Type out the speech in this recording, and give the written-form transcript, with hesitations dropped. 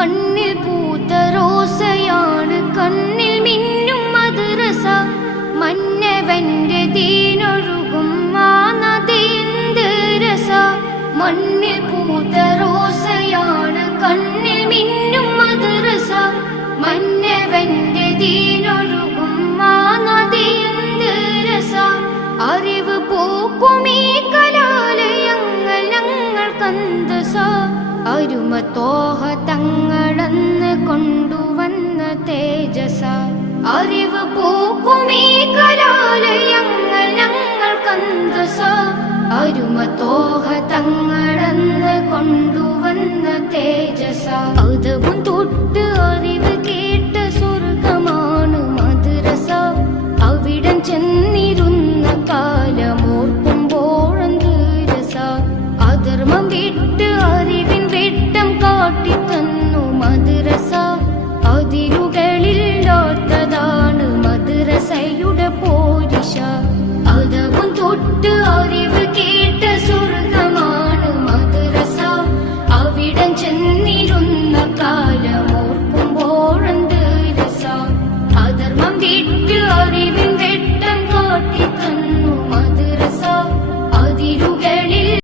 മണ്ണിൽ പൂത്ത റോസയാണ് കണ്ണിൽ മിന്നും മദ്രസ. മന്നവന്റെ ദീനൊഴുകും ആ നദിയെന്ത് രസ. മണ്ണിൽ പൂത്ത റോസയാണ് കണ്ണിൽ മിന്നും മദ്രസ. മന്നവന്റെ ദീനൊഴുകും ആ നദിയെന്ത് രസ. അറിവ് പൂക്കുമീ കലാലയങ്ങൾ ഞങ്ങൾക്കന്തസ. അരുമത്തോഹ തങ്ങളന്ന് കൊണ്ടുവന്ന തേജസ. അറിവ് പൂക്കുമീ കലാലയങ്ങൾ ഞങ്ങൾക്കന്തസ. അരുമത്തോഹ തങ്ങളന്ന് കൊണ്ടുവന്ന തേജസ. അതും തൊട്ട് അറിവ് കേട്ട സ്വർഗമാണ് മദ്രസ. അവിടം ചെന്നിരുന്ന കാലമോർക്കുമ്പോഴെന്ത് രസ. അധർമ്മം വിട്ട് അറിവിൻ വെട്ടം കാട്ടിത്തന്നു മദ്രസ. അതിരുകളില്ലാത്തതാണ് മദ്രസയുടെ പോരിശ. അതും തൊട്ട് അറിവ് കേട്ട സ്വർഗമാണ് മദ്രസ. അവിടം ചെന്നിരുന്ന കാലമോർക്കുമ്പോഴെന്ത് രസ. അധർമ്മം വിട്ട് അറിവിൻ വെട്ടം കാട്ടിത്തന്നു